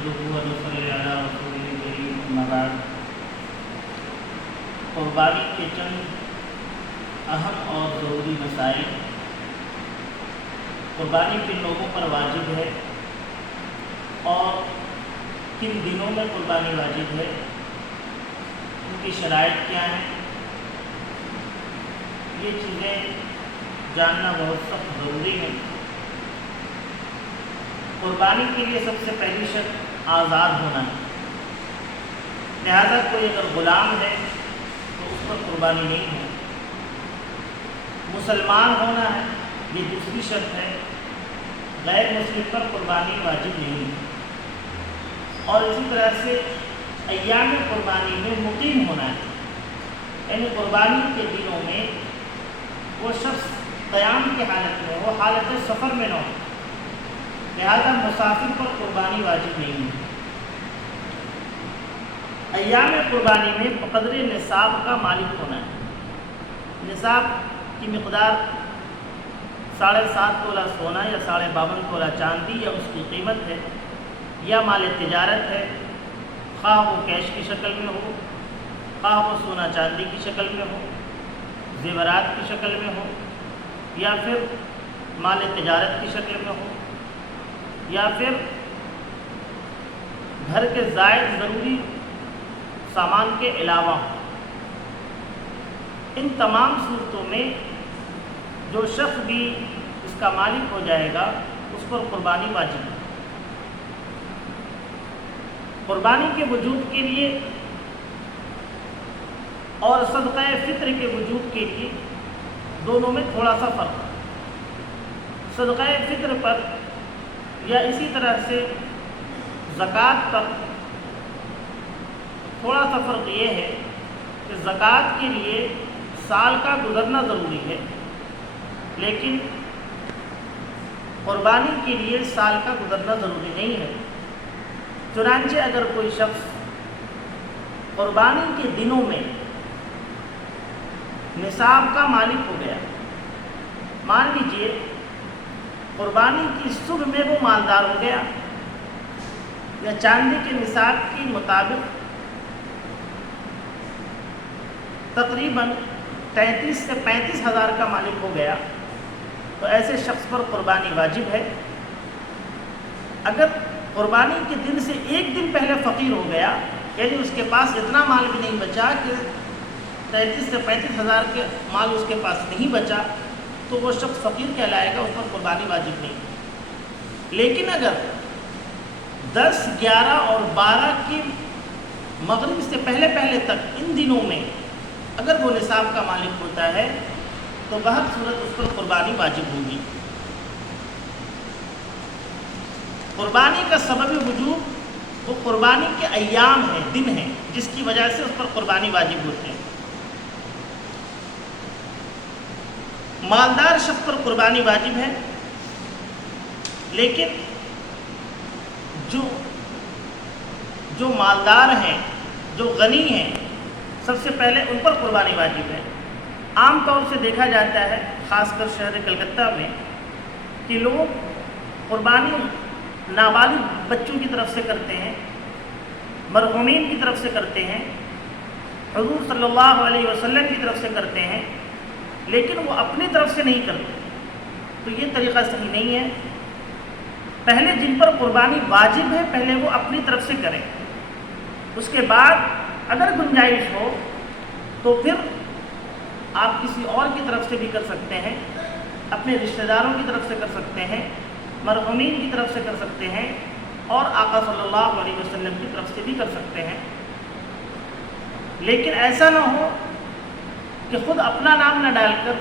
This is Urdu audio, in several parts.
نحمده ونصلی علی رسولہ الکریم اما بعد۔ قربانی کے چند اہم اور ضروری مسائل۔ قربانی کن لوگوں پر واجب ہے اور کن دنوں میں قربانی واجب ہے، ان کی شرائط کیا ہیں، یہ چیزیں جاننا بہت سخت ضروری ہے۔ قربانی کے لیے سب سے پہلی شرط آزاد ہونا ہے، لہذا کوئی اگر غلام ہے تو اس پر قربانی نہیں ہے۔ مسلمان ہونا ہے، یہ دوسری شرط ہے، غیر مسلم پر قربانی واجب نہیں ہے۔ اور اسی طرح سے ایام قربانی میں مقیم ہونا ہے، یعنی قربانی کے دنوں میں وہ شخص قیام کی حالت میں، وہ حالت سفر میں نہ ہو، لہذا مسافر پر قربانی واجب نہیں ہے۔ ایام قربانی میں بقدر نصاب کا مالک ہونا ہے۔ نصاب کی مقدار 7.5 تولہ سونا یا 52.5 تولہ چاندی یا اس کی قیمت ہے، یا مال تجارت ہے، خواہ وہ کیش کی شکل میں ہو، خواہ وہ سونا چاندی کی شکل میں ہو، زیورات کی شکل میں ہو، یا پھر مال تجارت کی شکل میں ہو، یا پھر گھر کے زائد ضروری سامان کے علاوہ ہو۔ ان تمام صورتوں میں جو شخص بھی اس کا مالک ہو جائے گا اس پر قربانی واجب ہے۔ قربانی کے وجوب کے لیے اور صدقہ فطر کے وجوب کے لیے دونوں میں تھوڑا سا فرق ہے۔ صدقہ فطر پر یا اسی طرح سے زکوٰۃ پر تھوڑا سا فرق یہ ہے کہ زکوٰۃ کے لیے سال کا گزرنا ضروری ہے، لیکن قربانی کے لیے سال کا گزرنا ضروری نہیں ہے۔ چنانچہ اگر کوئی شخص قربانی کے دنوں میں نصاب کا مالک ہو گیا، مان لیجئے قربانی کی صبح میں وہ مالدار ہو گیا، یا چاندی کے نصاب کے مطابق تقریباً 33 سے 35 ہزار کا مالک ہو گیا، تو ایسے شخص پر قربانی واجب ہے۔ اگر قربانی کے دن سے ایک دن پہلے فقیر ہو گیا، یعنی اس کے پاس اتنا مال بھی نہیں بچا کہ 33 سے 35 ہزار کے مال اس کے پاس نہیں بچا، تو وہ شخص فقیر کہلائے گا، اس پر قربانی واجب نہیں۔ لیکن اگر 10، 11 اور 12 کی مغرب سے پہلے تک ان دنوں میں اگر وہ نصاب کا مالک ہوتا ہے تو بہر صورت اس پر قربانی واجب ہوگی۔ قربانی کا سبب وجوب وہ قربانی کے ایام ہیں، دن ہیں، جس کی وجہ سے اس پر قربانی واجب ہوتے ہیں۔ مالدار شخص پر قربانی واجب ہے، لیکن جو مالدار ہیں، جو غنی ہیں، سب سے پہلے ان پر قربانی واجب ہے۔ عام طور سے دیکھا جاتا ہے، خاص کر شہر کلکتہ میں، کہ لوگ قربانی نابالغ بچوں کی طرف سے کرتے ہیں، مرحومین کی طرف سے کرتے ہیں، حضور صلی اللہ علیہ وسلم کی طرف سے کرتے ہیں، لیکن وہ اپنی طرف سے نہیں کرتے، تو یہ طریقہ صحیح نہیں ہے۔ پہلے جن پر قربانی واجب ہے پہلے وہ اپنی طرف سے کریں، اس کے بعد اگر گنجائش ہو تو پھر آپ کسی اور کی طرف سے بھی کر سکتے ہیں، اپنے رشتہ داروں کی طرف سے کر سکتے ہیں، مرحومین کی طرف سے کر سکتے ہیں، اور آقا صلی اللہ علیہ وسلم کی طرف سے بھی کر سکتے ہیں۔ لیکن ایسا نہ ہو کہ خود اپنا نام نہ ڈال کر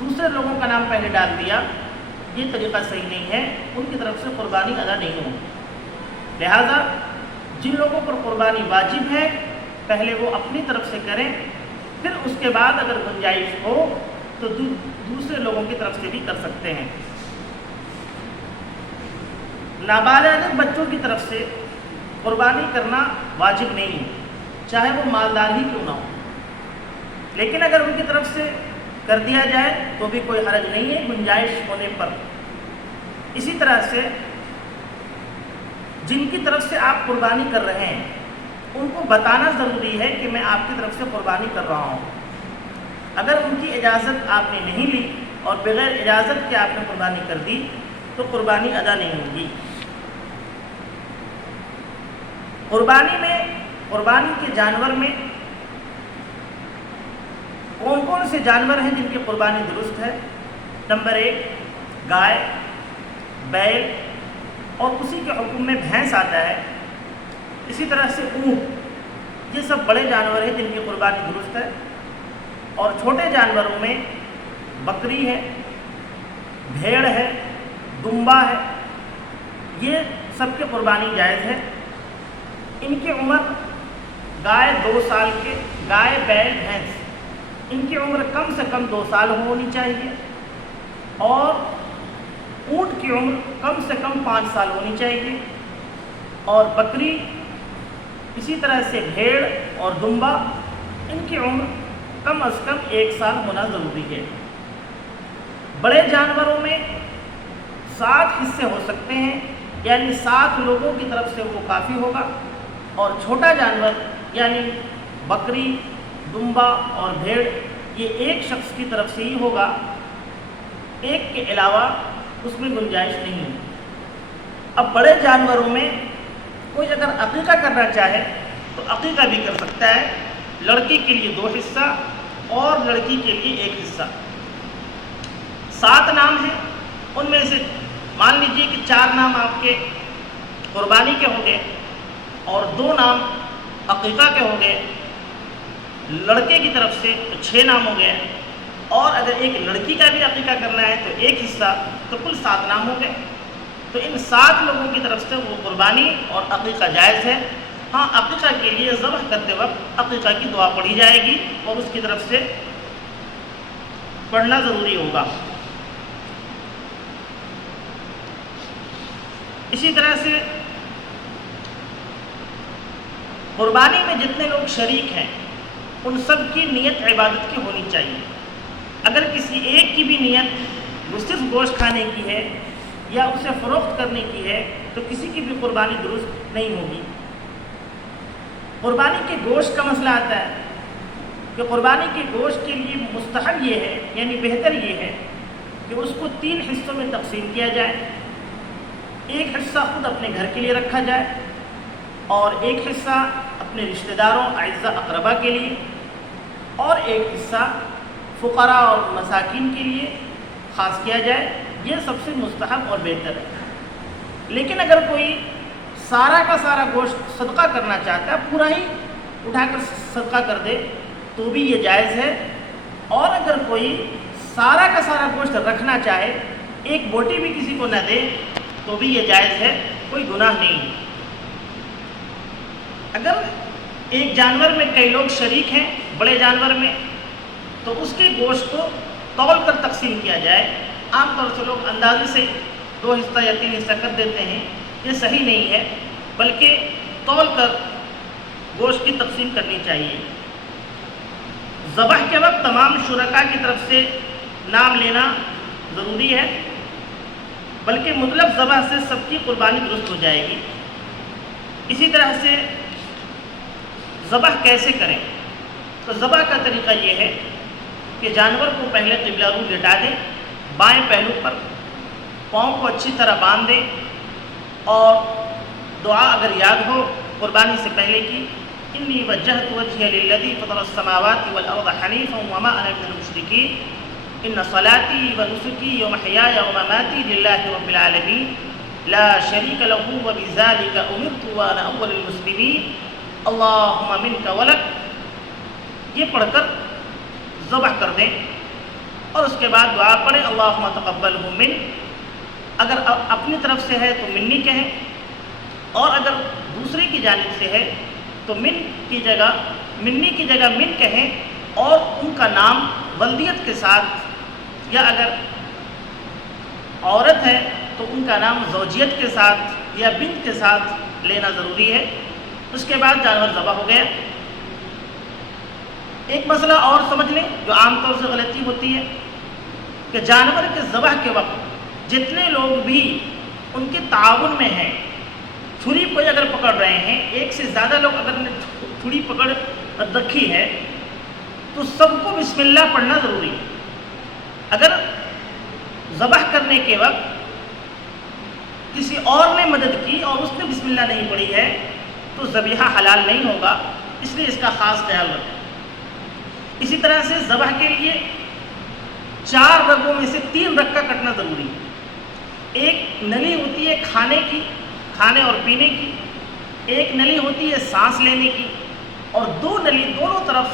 دوسرے لوگوں کا نام پہلے ڈال دیا، یہ طریقہ صحیح نہیں ہے، ان کی طرف سے قربانی ادا نہیں ہوگی۔ لہذا جن لوگوں پر قربانی واجب ہے پہلے وہ اپنی طرف سے کریں، پھر اس کے بعد اگر گنجائش ہو تو دوسرے لوگوں کی طرف سے بھی کر سکتے ہیں۔ نابالغ بچوں کی طرف سے قربانی کرنا واجب نہیں ہے، چاہے وہ مالدار ہی کیوں نہ ہو، لیکن اگر ان کی طرف سے کر دیا جائے تو بھی کوئی حرج نہیں ہے، گنجائش ہونے پر۔ اسی طرح سے جن کی طرف سے آپ قربانی کر رہے ہیں ان کو بتانا ضروری ہے کہ میں آپ کی طرف سے قربانی کر رہا ہوں۔ اگر ان کی اجازت آپ نے نہیں لی اور بغیر اجازت کے آپ نے قربانی کر دی تو قربانی ادا نہیں ہوگی۔ قربانی کے جانور میں کون کون سے جانور ہیں جن کی قربانی درست ہے؟ نمبر 1 گائے، بیل اور اسی کے حکم میں بھینس آتا ہے۔ اسی طرح سے اونٹ، یہ سب بڑے جانور ہیں جن کی قربانی درست ہے۔ اور چھوٹے جانوروں میں بکری ہے، بھیڑ ہے، دمبا ہے، یہ سب کی قربانی جائز ہے۔ ان کی عمر گائے 2 سال کے، گائے بیل بھینس ان کی عمر کم سے کم 2 سال ہونی چاہیے، اور اونٹ کی عمر کم سے کم 5 سال ہونی چاہیے، اور بکری اسی طرح سے بھیڑ اور دمبا ان کی عمر کم از کم 1 سال ہونا ضروری ہے۔ بڑے جانوروں میں 7 حصے ہو سکتے ہیں، یعنی 7 لوگوں کی طرف سے وہ کافی ہوگا، اور چھوٹا جانور یعنی بکری، دمبا اور بھیڑ یہ ایک شخص کی طرف سے ہی ہوگا، ایک کے علاوہ اس میں گنجائش نہیں ہے۔ اب بڑے جانوروں میں کوئی اگر عقیقہ کرنا چاہے تو عقیقہ بھی کر سکتا ہے، لڑکی کے لیے 2 حصہ اور لڑکی کے لیے 1 حصہ۔ 7 نام ہیں، ان میں سے مان لیجئے کہ 4 نام آپ کے قربانی کے ہوں گے اور 2 نام عقیقہ کے ہوں گے لڑکے کی طرف سے، تو 6 نام ہو گئے، اور اگر ایک لڑکی کا بھی عقیقہ کرنا ہے تو 1 حصہ، تو کل 7 نام ہو گئے۔ تو ان 7 لوگوں کی طرف سے وہ قربانی اور عقیقہ جائز ہے۔ ہاں، عقیقہ کے لیے ذبح کرتے وقت عقیقہ کی دعا پڑھی جائے گی اور اس کی طرف سے پڑھنا ضروری ہوگا۔ اسی طرح سے قربانی میں جتنے لوگ شریک ہیں ان سب کی نیت عبادت کی ہونی چاہیے۔ اگر کسی ایک کی بھی نیت وہ صرف گوشت کھانے کی ہے یا اسے فروخت کرنے کی ہے تو کسی کی بھی قربانی درست نہیں ہوگی۔ قربانی کے گوشت کا مسئلہ آتا ہے کہ قربانی کے گوشت کے لیے مستحب یہ ہے، یعنی بہتر یہ ہے کہ اس کو 3 حصوں میں تقسیم کیا جائے۔ 1 حصہ خود اپنے گھر کے لیے رکھا جائے، اور 1 حصہ اپنے رشتہ داروں، اعزاء اقربا کے لیے، اور 1 حصہ فقراء اور مساکین کے لیے خاص کیا جائے۔ یہ سب سے مستحب اور بہتر ہے۔ لیکن اگر کوئی سارا کا سارا گوشت صدقہ کرنا چاہتا ہے، پورا ہی اٹھا کر صدقہ کر دے تو بھی یہ جائز ہے، اور اگر کوئی سارا کا سارا گوشت رکھنا چاہے، 1 بوٹی بھی کسی کو نہ دے تو بھی یہ جائز ہے، کوئی گناہ نہیں ہے۔ اگر ایک جانور میں کئی لوگ شریک ہیں، بڑے جانور میں، تو اس کے گوشت کو تول کر تقسیم کیا جائے۔ عام طور سے لوگ اندازے سے 2 حصہ یا 3 حصہ کر دیتے ہیں، یہ صحیح نہیں ہے، بلکہ تول کر گوشت کی تقسیم کرنی چاہیے۔ ذبح کے وقت تمام شرکاء کی طرف سے نام لینا ضروری ہے، بلکہ مطلق ذبح سے سب کی قربانی درست ہو جائے گی۔ اسی طرح سے ذبح کیسے کریں؟ تو ذبح کا طریقہ یہ ہے کہ جانور کو پہلے قبلہ رو لٹا دیں، بائیں پہلو پر، پاؤں کو اچھی طرح باندھ دیں، اور دعا اگر یاد ہو قربانی سے پہلے کی، انی وجہت وجہی للذی فطر السماوات والارض حنیفا وما انا من المشرکین ان صلاتی ونسکی ومحیای ومماتی للہ رب العالمین لا شریک لہ وبذالک امرت وانا اول المسلمین اللہم منک ولک، یہ پڑھ کر ذبح کر دیں، اور اس کے بعد دعا پڑھیں اللہم تقبلہ من۔ اگر اپنی طرف سے ہے تو منی کہیں، اور اگر دوسرے کی جانب سے ہے تو منی کی جگہ من کہیں، اور ان کا نام ولدیت کے ساتھ، یا اگر عورت ہے تو ان کا نام زوجیت کے ساتھ یا بنت کے ساتھ لینا ضروری ہے۔ اس کے بعد جانور ذبح ہو گیا۔ ایک مسئلہ اور سمجھ لیں جو عام طور سے غلطی ہوتی ہے کہ جانور کے ذبح کے وقت جتنے لوگ بھی ان کے تعاون میں ہیں، چھری کوئی اگر پکڑ رہے ہیں، ایک سے زیادہ لوگ اگر نے چھری پکڑ رکھی ہے تو سب کو بسم اللہ پڑھنا ضروری ہے۔ اگر ذبح کرنے کے وقت کسی اور نے مدد کی اور اس نے بسم اللہ نہیں پڑھی ہے تو ذبیحہ حلال نہیں ہوگا، اس لیے اس کا خاص خیال رکھیں۔ اسی طرح سے ذبح کے لیے 4 رگوں میں سے 3 رگ کا کٹنا ضروری ہے۔ ایک نلی ہوتی ہے کھانے کی، کھانے اور پینے کی، ایک نلی ہوتی ہے سانس لینے کی، اور 2 نلی دونوں طرف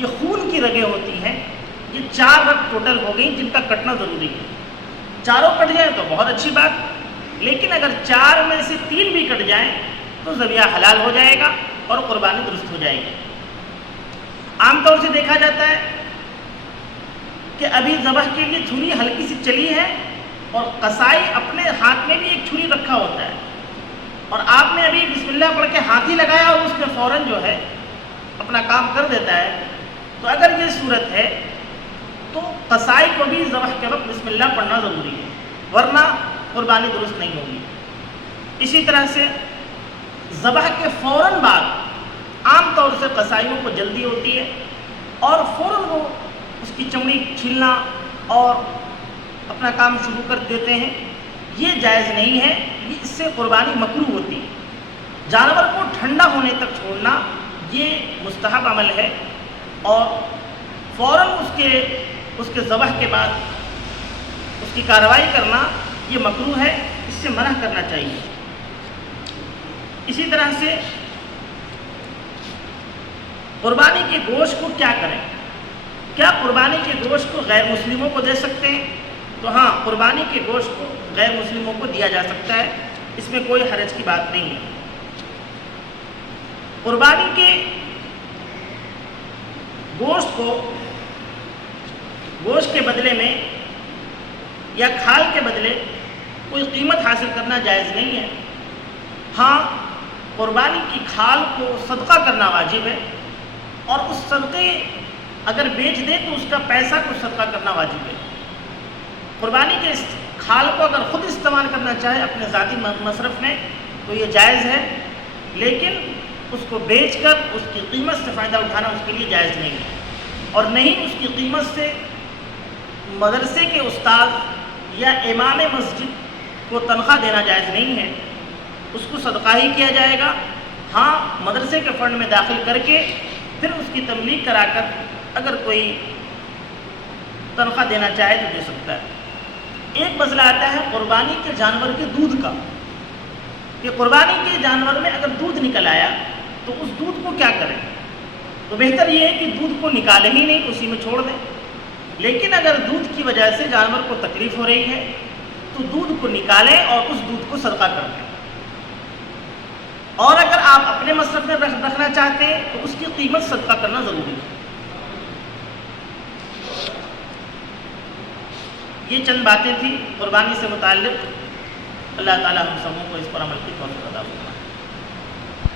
یہ خون کی رگیں ہوتی ہیں۔ یہ 4 رگ ٹوٹل ہو گئی جن کا کٹنا ضروری ہے۔ چاروں کٹ جائیں تو بہت اچھی بات، لیکن اگر 4 میں سے 3 بھی کٹ جائیں تو ذبیحہ حلال ہو جائے گا اور قربانی درست ہو جائے گی۔ عام طور سے دیکھا جاتا ہے کہ ابھی ذبح کے لیے چھری ہلکی سی چلی ہے اور قصائی اپنے ہاتھ میں بھی ایک چھری رکھا ہوتا ہے، اور آپ نے ابھی بسم اللہ پڑھ کے ہاتھ ہی لگایا اور اس میں فوراً جو ہے اپنا کام کر دیتا ہے۔ تو اگر یہ صورت ہے تو قصائی کو بھی ذبح کے وقت بسم اللہ پڑھنا ضروری ہے، ورنہ قربانی درست نہیں ہوگی۔ اسی طرح سے ذبح کے فوراً بعد عام طور سے قصائیوں کو جلدی ہوتی ہے اور فوراً وہ اس کی چمڑی چھیلنا اور اپنا کام شروع کر دیتے ہیں، یہ جائز نہیں ہے، یہ اس سے قربانی مکروہ ہوتی ہے۔ جانور کو ٹھنڈا ہونے تک چھوڑنا یہ مستحب عمل ہے، اور فوراً اس کے ذبح کے بعد اس کی کارروائی کرنا یہ مکروہ ہے، اس سے منع کرنا چاہیے۔ اسی طرح سے قربانی کے گوشت کو کیا کریں؟ کیا قربانی کے گوشت کو غیر مسلموں کو دے سکتے ہیں؟ تو ہاں، قربانی کے گوشت کو غیر مسلموں کو دیا جا سکتا ہے، اس میں کوئی حرج کی بات نہیں ہے۔ قربانی کے گوشت کے بدلے میں یا کھال کے بدلے کوئی قیمت حاصل کرنا جائز نہیں ہے۔ ہاں، قربانی کی کھال کو صدقہ کرنا واجب ہے، اور اس صدقے اگر بیچ دے تو اس کا پیسہ کو صدقہ کرنا واجب ہے۔ قربانی کے اس کھال کو اگر خود استعمال کرنا چاہے اپنے ذاتی مصرف میں تو یہ جائز ہے، لیکن اس کو بیچ کر اس کی قیمت سے فائدہ اٹھانا اس کے لیے جائز نہیں ہے، اور نہیں اس کی قیمت سے مدرسے کے استاد یا امام مسجد کو تنخواہ دینا جائز نہیں ہے، اس کو صدقہ ہی کیا جائے گا۔ ہاں، مدرسے کے فنڈ میں داخل کر کے پھر اس کی تبلیغ کرا کر اگر کوئی تنخواہ دینا چاہے تو دے سکتا ہے۔ ایک مسئلہ آتا ہے قربانی کے جانور کے دودھ کا، کہ قربانی کے جانور میں اگر دودھ نکل آیا تو اس دودھ کو کیا کریں؟ تو بہتر یہ ہے کہ دودھ کو نکالیں ہی نہیں، اسی میں چھوڑ دیں۔ لیکن اگر دودھ کی وجہ سے جانور کو تکلیف ہو رہی ہے تو دودھ کو نکالیں اور اس دودھ کو صدقہ کر دیں، اور اگر آپ اپنے مصرف میں رکھنا چاہتے ہیں تو اس کی قیمت صدقہ کرنا ضروری ہے۔ یہ چند باتیں تھیں قربانی سے متعلق۔ اللہ تعالی ہم سبوں کو اس پر عمل کی توفیق عطا فرمائے۔